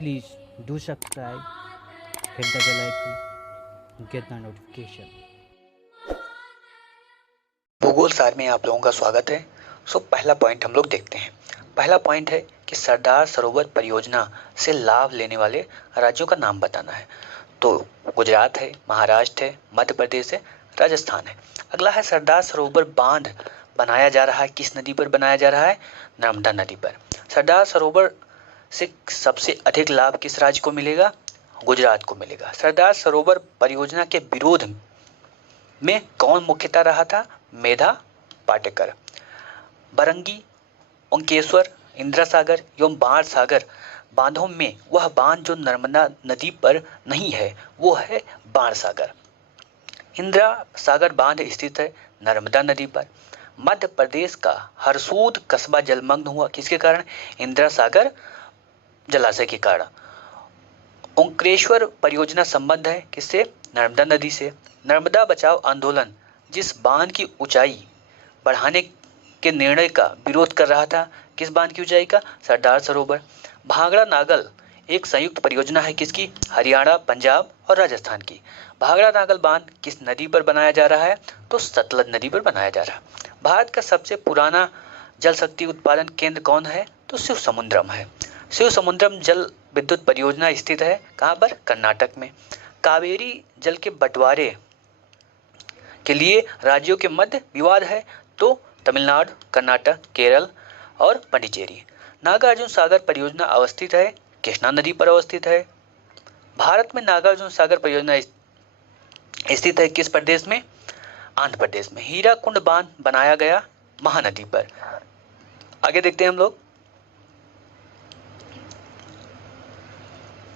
Please do subscribe, hit the bell icon, get the notification. भूगोल सार में आप लोगों का स्वागत है। पहला पॉइंट हम लोग देखते हैं। पहला पॉइंट है कि सरदार सरोवर परियोजना से लाभ लेने वाले राज्यों का नाम बताना है। तो गुजरात है, महाराष्ट्र है, मध्य प्रदेश है, राजस्थान है। अगला है सरदार सरोवर बांध बनाया जा रहा है, किस नदी पर बनाया जा रहा है? नर्मदा नदी पर। सरदार सरोवर से सबसे अधिक लाभ किस राज्य को मिलेगा? गुजरात को मिलेगा। सरदार सरोवर परियोजना के विरोध में कौन मुख्यतः रहा था? मेधा पाटेकर। बरंगी, ओंकेश्वर, इंदिरा सागर एवं बाण सागर बांधों में वह बांध जो नर्मदा नदी पर नहीं है वो है बाण सागर। इंदिरा सागर बांध स्थित है नर्मदा नदी पर। मध्य प्रदेश का हरसूद कस्बा जलमग्न हुआ किसके कारण? इंदिरा सागर जलाशय के कारण। ओंकारेश्वर परियोजना संबंध है किससे? नर्मदा नदी से। नर्मदा बचाओ आंदोलन जिस बांध की ऊंचाई बढ़ाने के निर्णय का विरोध कर रहा था, किस बांध की ऊंचाई का? सरदार सरोवर। भाखड़ा नागल एक संयुक्त परियोजना है किसकी? हरियाणा, पंजाब और राजस्थान की। भाखड़ा नागल बांध किस नदी पर बनाया जा रहा है? तो सतलज नदी पर बनाया जा रहा है। भारत का सबसे पुराना जल शक्ति उत्पादन केंद्र कौन है? तो शिव समुद्रम है। शिव समुद्रम जल विद्युत परियोजना स्थित है कहाँ पर? कर्नाटक में। कावेरी जल के बंटवारे के लिए राज्यों के मध्य विवाद है, तो तमिलनाडु, कर्नाटक, केरल और पांडिचेरी। नागार्जुन सागर परियोजना अवस्थित है कृष्णा नदी पर अवस्थित है। भारत में नागार्जुन सागर परियोजना स्थित है किस प्रदेश में? आंध्र प्रदेश में। हीराकुंड बांध बनाया गया महानदी पर। आगे देखते हैं हम लोग।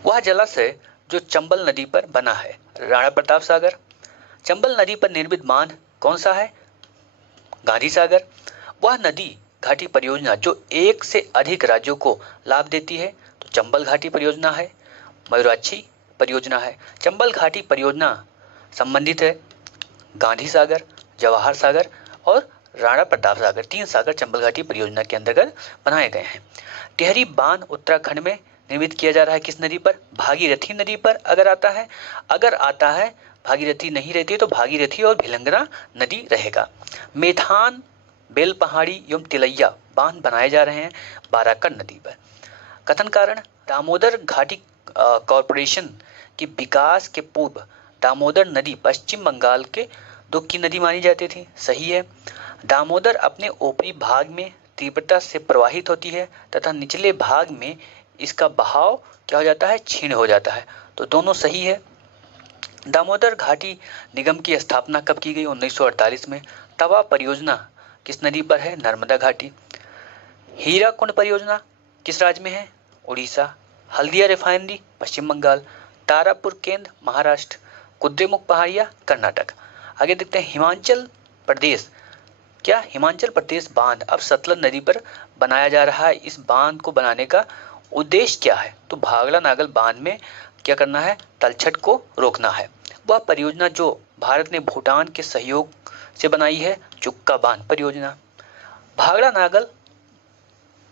वह जलाशय जो चंबल नदी पर बना है, राणा प्रताप सागर। चंबल नदी पर निर्मित बांध कौन सा है? गांधी सागर। वह नदी घाटी परियोजना जो एक से अधिक राज्यों को लाभ देती है, तो चंबल घाटी परियोजना है। मयूराक्षी परियोजना है। चंबल घाटी परियोजना संबंधित है गांधी सागर, जवाहर सागर और राणा प्रताप सागर। 3 सागर चंबल घाटी परियोजना के अंतर्गत बनाए गए हैं। टिहरी बांध उत्तराखंड में निर्मित किया जा रहा है किस नदी पर? भागीरथी नदी पर। अगर आता है भागीरथी नहीं रहती तो भागीरथी और भिलंगना नदी रहेगा। मेथान, बेल पहाड़ी एवं तिलैया बांध बनाए जा रहे हैं बाराकर नदी पर। कथन कारण, दामोदर घाटी कॉरपोरेशन के विकास के पूर्व दामोदर नदी पश्चिम बंगाल के दुख की नदी मानी जाती थी। सही है। दामोदर अपने ऊपरी भाग में तीव्रता से प्रवाहित होती है तथा निचले भाग में इसका बहाव क्या हो जाता है? क्षीण हो जाता है। तो दोनों सही है। दामोदर घाटी निगम की स्थापना कब की गई? 1948 में। तवा परियोजना किस नदी पर है? नर्मदा घाटी। हीराकुंड परियोजना किस राज्य में है? उड़ीसा। हल्दिया रिफाइनरी पश्चिम बंगाल। तारापुर केंद्र महाराष्ट्र। कुद्रेमुख पहाड़िया कर्नाटक। आगे देखते हैं हिमाचल प्रदेश। क्या हिमाचल प्रदेश बांध अब सतलज नदी पर बनाया जा रहा है? इस बांध को बनाने का उद्देश्य क्या है? तो भाखड़ा नागल बांध में क्या करना है? तलछट को रोकना है। वह परियोजना जो भारत ने भूटान के सहयोग से बनाई है, चुक्का बांध परियोजना। भाखड़ा नागल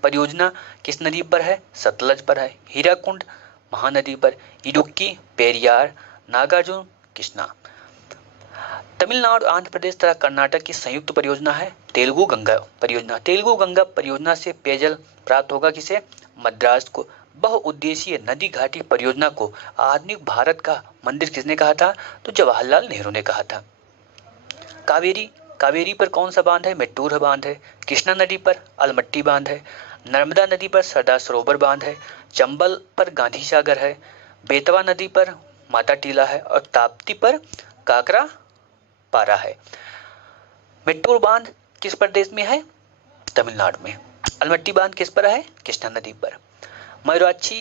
परियोजना किस नदी पर है? सतलज पर है। हीराकुंड महानदी पर। इडुक्की, पेरियार, नागार्जुन, कृष्णा। तमिलनाडु, आंध्र प्रदेश तथा कर्नाटक की संयुक्त परियोजना है तेलुगु गंगा परियोजना। तेलुगु गंगा परियोजना से पेयजल प्राप्त होगा किसे? मद्रास को। बहुउद्देशीय नदी घाटी परियोजना को आधुनिक भारत का मंदिर किसने कहा था? तो जवाहरलाल नेहरू ने कहा था। कावेरी, कावेरी पर कौन सा बांध है? मेट्टूर बांध है। कृष्णा नदी पर अलमट्टी बांध है। नर्मदा नदी पर सरदार सरोवर बांध है। चंबल पर गांधी सागर है। बेतवा नदी पर माता टीला है और ताप्ती पर काकरा पारा है। मेट्टूर बांध किस प्रदेश में है? तमिलनाडु में। अलमट्टी बांध किस पर है? कृष्णा नदी पर। मयूराक्षी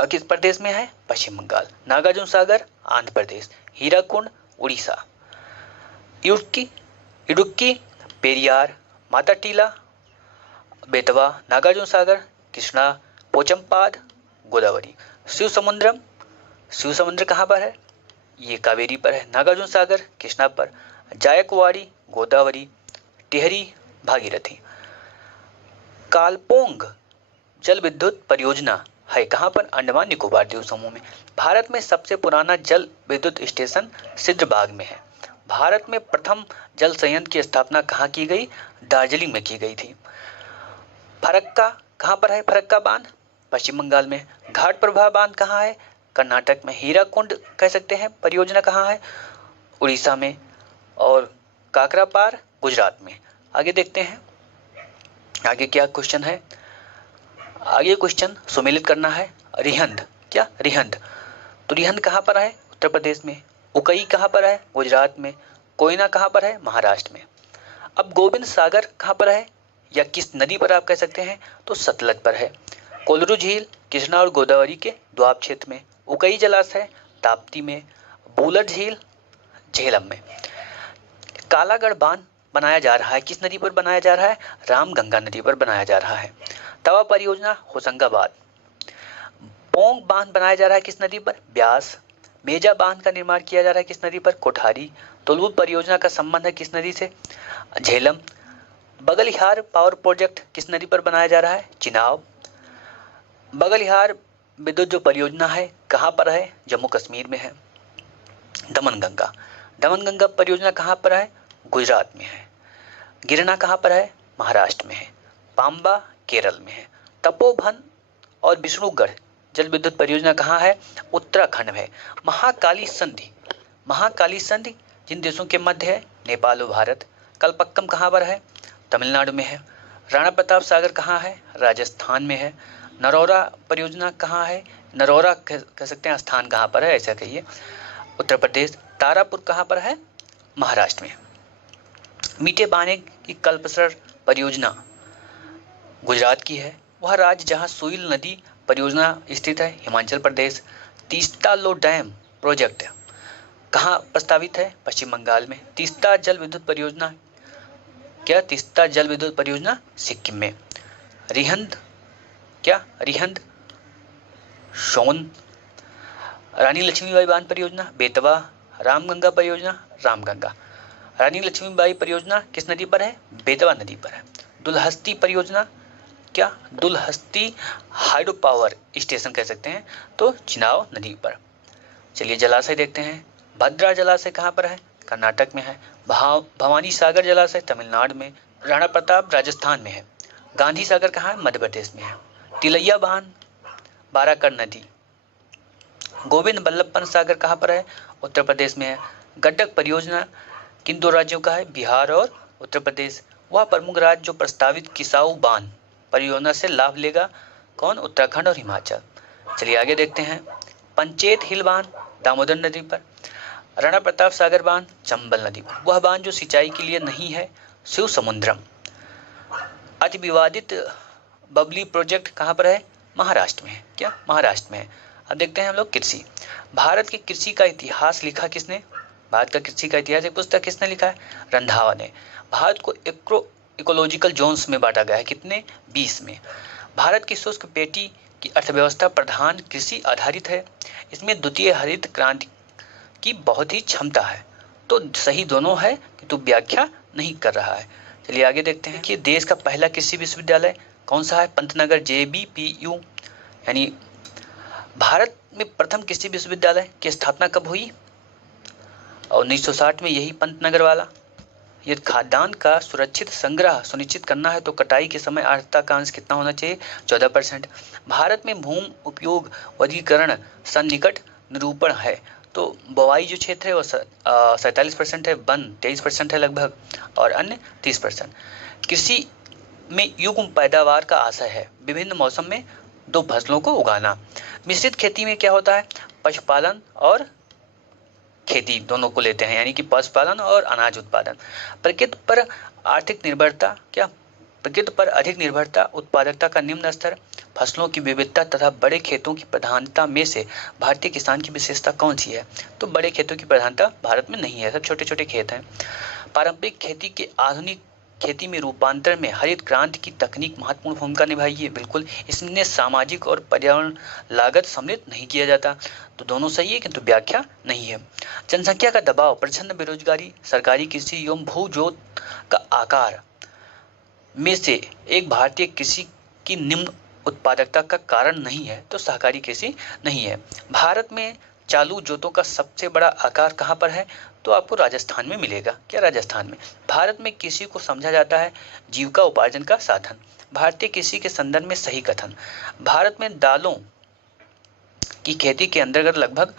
और किस प्रदेश में है? पश्चिम बंगाल। नागार्जुन सागर आंध्र प्रदेश। हीराकुंड उड़ीसा। इडुक्की, इडुक्की, पेरियार, माता टीला, बेतवा, नागार्जुन सागर, कृष्णा, पोचमपाद, गोदावरी। शिव समुद्रम, शिव समुद्र कहाँ पर है? ये कावेरी पर है। नागार्जुन सागर कृष्णा पर। जायकवाड़ी गोदावरी। टिहरी भागीरथी। कालपोंग जल विद्युत परियोजना है। कहाँ पर? अंडमान निकोबार द्वीप समूह में। भारत में सबसे पुराना जल विद्युत स्टेशन सिद्रबाग में है। भारत में प्रथम जल संयंत्र की स्थापना कहाँ की गई? दार्जिलिंग में की गई थी। फरक्का कहाँ पर है? फरक्का बांध पश्चिम बंगाल में। घाट प्रभा बांध कहाँ है? कर्नाटक में। हीराकुंड कह सकते हैं परियोजना कहाँ है? उड़ीसा में। और काकरापार गुजरात में। आगे देखते हैं आगे क्या क्वेश्चन है। आगे क्वेश्चन सुमेलित करना है। रिहंद, क्या? रिहंद। तो रिहंद कहाँ पर है? उत्तर प्रदेश में। उकई कहाँ पर है? गुजरात में। कोयना कहाँ पर है? महाराष्ट्र में। अब गोविंद सागर कहाँ पर है या किस नदी पर आप कह सकते हैं? तो सतलज पर है। कोलरू झील कृष्णा और गोदावरी के द्वाब क्षेत्र में। उकई जलाशय ताप्ती में। बूलर झील झेलम में। कालागढ़ बांध बनाया जा रहा है, किस नदी पर बनाया जा रहा है? रामगंगा नदी पर बनाया जा रहा है। तवा परियोजना होशंगाबाद। पोंग बांध बनाया जा रहा है किस नदी पर? ब्यास। मेजा बांध का निर्माण किया जा रहा है किस नदी पर? कोठारी। तुलबुल परियोजना का संबंध है किस नदी से? झेलम। बगलिहार पावर प्रोजेक्ट किस नदी पर बनाया जा रहा है? चिनाब। बगलिहार विद्युत जो परियोजना है कहाँ पर है? जम्मू कश्मीर में है। दमनगंगा, दमनगंगा परियोजना कहाँ पर है? गुजरात में है। गिरना कहाँ पर है? महाराष्ट्र में है। पांबा केरल में है। तपोवन और विष्णुगढ़ जल विद्युत परियोजना कहाँ है? उत्तराखंड में है। महाकाली संधि, महाकाली संधि जिन देशों के मध्य है? नेपाल और भारत। कलपक्कम कहाँ पर है? तमिलनाडु में है। राणा प्रताप सागर कहाँ है? राजस्थान में है। नरौरा परियोजना कहाँ है? नरौरा कह सकते हैं, स्थान कहाँ पर है ऐसा कहिए, उत्तर प्रदेश। तारापुर कहाँ पर है? महाराष्ट्र में। मीठे पानी की कल्पसर परियोजना गुजरात की है। वह राज्य जहां सुइल नदी परियोजना स्थित है, हिमाचल प्रदेश। तीस्ता लो डैम प्रोजेक्ट कहाँ प्रस्तावित है? पश्चिम बंगाल में। तीस्ता जल विद्युत परियोजना, क्या? तीस्ता जल विद्युत परियोजना सिक्किम में। रिहंद, क्या? रिहंद सोन। रानी लक्ष्मीबाई बांध परियोजना बेतवा। रामगंगा परियोजना रामगंगा। रानी लक्ष्मीबाई परियोजना किस नदी पर है? बेतवा नदी पर है। दुलहस्ती परियोजना, क्या? दुलहस्ती हाइड्रो पावर स्टेशन कह सकते हैं, तो चिनाब नदी पर। चलिए जलाशय देखते हैं। भद्रा जलाशय कहाँ पर है? कर्नाटक में है। भवानी सागर जलाशय तमिलनाडु में। राणा प्रताप राजस्थान में है। गांधी सागर कहाँ है? मध्य प्रदेश में है। तिलैया बांध बाराकर नदी। गोविंद बल्लभ पंत सागर कहाँ पर है? उत्तर प्रदेश में है। गंडक परियोजना किन दो राज्यों का है? बिहार और उत्तर प्रदेश। वह प्रमुख राज्य जो प्रस्तावित किसाऊ बांध परियोजना से लाभ लेगा, कौन? उत्तराखंड और हिमाचल। चलिए आगे देखते हैं। पंचेत हिल बांध दामोदर नदी पर। राणा प्रताप सागर बांध चंबल नदी पर। वह बांध जो सिंचाई के लिए नहीं है, शिव समुद्रम। अति विवादित बबली प्रोजेक्ट कहाँ पर है? महाराष्ट्र में है। क्या? महाराष्ट्र में है। अब देखते हैं हम लोग कृषि। भारत की कृषि का इतिहास लिखा किसने? भारत का कृषि का इतिहास एक पुस्तक किसने लिखा है? रंधावा ने। भारत को इकोलॉजिकल जोन्स में बांटा गया है, कितने? 20 में। भारत की शुष्क पेटी की अर्थव्यवस्था प्रधान कृषि आधारित है। इसमें द्वितीय हरित क्रांति की बहुत ही क्षमता है। तो सही दोनों है किंतु व्याख्या नहीं कर रहा है। चलिए आगे देखते हैं कि देश का पहला कृषि विश्वविद्यालय कौन सा है? पंतनगर JBPU। यानी भारत में प्रथम कृषि विश्वविद्यालय की स्थापना कब हुई? और 1960 में यही पंतनगर वाला। यदि खाद्यान्न का सुरक्षित संग्रह सुनिश्चित करना है तो कटाई के समय आर्द्रता का अंश कितना होना चाहिए? 14%। भारत में भूमि उपयोग वर्गीकरण सन्निकट निरूपण है, तो बुवाई जो क्षेत्र है वो 47% है, वन 23% है लगभग, और अन्य 30%। कृषि में युग्म पैदावार का आशय है विभिन्न मौसम में 2 फसलों को उगाना। मिश्रित खेती में क्या होता है? पशुपालन और खेती दोनों को लेते हैं, यानी कि पशुपालन और अनाज उत्पादन। प्रकृति पर आर्थिक निर्भरता, क्या? प्रकृति पर अधिक निर्भरता, उत्पादकता का निम्न स्तर, फसलों की विविधता तथा बड़े खेतों की प्रधानता में से भारतीय किसान की विशेषता कौन सी है? तो बड़े खेतों की प्रधानता भारत में नहीं है, सब छोटे छोटे खेत हैं। पारंपरिक खेती के आधुनिक खेती में रूपांतरण में हरित क्रांति की तकनीक महत्वपूर्ण भूमिका निभाई है, बिल्कुल। इसमें सामाजिक और पर्यावरण लागत सम्मिलित नहीं किया जाता, तो दोनों सही है किंतु व्याख्या नहीं है। जनसंख्या का दबाव, प्रचंड बेरोजगारी, सरकारी कृषि एवं भूजोत का आकार में से एक भारतीय कृषि की निम्न उत्पादकता का कारण नहीं है तो सहकारी कृषि नहीं है। भारत में चालू जोतों का सबसे बड़ा आकार कहाँ पर है? तो आपको राजस्थान में मिलेगा। क्या राजस्थान में? भारत में कृषि को समझा जाता है जीविका उपार्जन का साधन। भारतीय कृषि के संदर्भ में सही कथन। भारत में दालों की खेती के अंतर्गत लगभग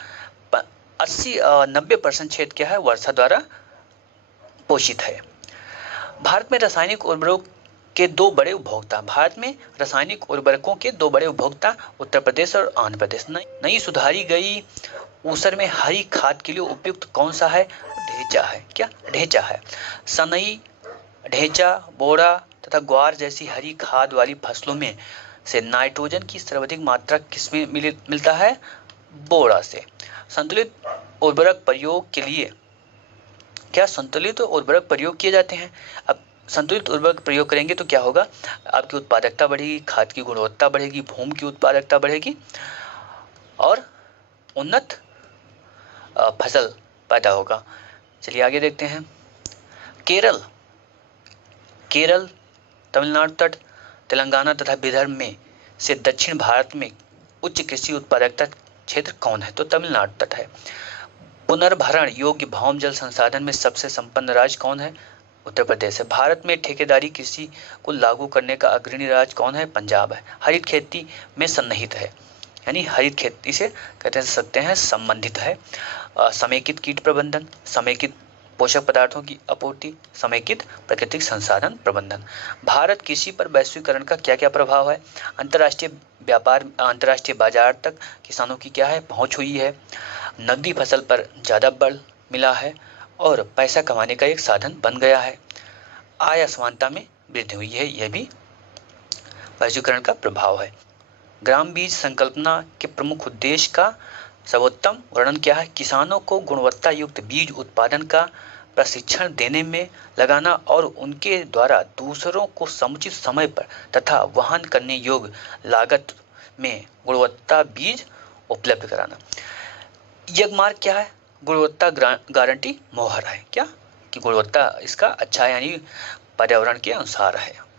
80-90% क्षेत्र क्या है? वर्षा द्वारा पोषित है। भारत में रासायनिक उर्वरक के दो बड़े उपभोक्ता। भारत में रासायनिक उर्वरकों के दो बड़े उपभोक्ता उत्तर प्रदेश और आंध्र प्रदेश। नई सुधारी गई ऊसर में हरी खाद के लिए उपयुक्त कौन सा है? ढेंचा है। क्या? ढेंचा है। सनई, ढेंचा, बोड़ा तथा ग्वार जैसी हरी खाद वाली फसलों में से नाइट्रोजन की सर्वाधिक मात्रा किसमें मिलता है? बोड़ा से। संतुलित उर्वरक प्रयोग के लिए क्या संतुलित उर्वरक प्रयोग किए जाते हैं? अब संतुलित उर्वरक प्रयोग करेंगे तो क्या होगा? आपकी उत्पादकता बढ़ेगी, खाद की गुणवत्ता बढ़ेगी, भूमि की उत्पादकता बढ़ेगी और उन्नत फसल पैदा होगा। चलिए आगे देखते हैं। केरल, तमिलनाडु तट, तेलंगाना तथा विदर्भ में से दक्षिण भारत में उच्च कृषि उत्पादकता क्षेत्र कौन है? तो तमिलनाडु तट है। पुनर्भरण योग्य भौम जल संसाधन में सबसे संपन्न राज्य कौन है? उत्तर प्रदेश है। भारत में ठेकेदारी कृषि को लागू करने का अग्रणी राज्य कौन है? पंजाब है। हरित खेती में सन्निहित है, यानी हरित खेती से कहते सकते हैं संबंधित है। समेकित कीट प्रबंधन, समेकित पोषक पदार्थों की आपूर्ति, समेकित प्राकृतिक संसाधन प्रबंधन। भारत कृषि पर वैश्वीकरण का क्या क्या प्रभाव है? अंतर्राष्ट्रीय व्यापार, अंतर्राष्ट्रीय बाजार तक किसानों की क्या है? पहुंच हुई है। नकदी फसल पर ज्यादा बल मिला है और पैसा कमाने का एक साधन बन गया है। आय असमानता में वृद्धि हुई है, यह भी वैश्वीकरण का प्रभाव है। ग्राम बीज संकल्पना के प्रमुख उद्देश्य का सर्वोत्तम वर्णन क्या है? किसानों को गुणवत्ता युक्त बीज उत्पादन का प्रशिक्षण देने में लगाना और उनके द्वारा दूसरों को समुचित समय पर तथा वहन करने योग्य लागत में गुणवत्ता बीज उपलब्ध कराना। यज्ञमार्ग क्या है? गुणवत्ता गारंटी मोहर है। क्या? कि गुणवत्ता इसका अच्छा है, यानी पर्यावरण के अनुसार है।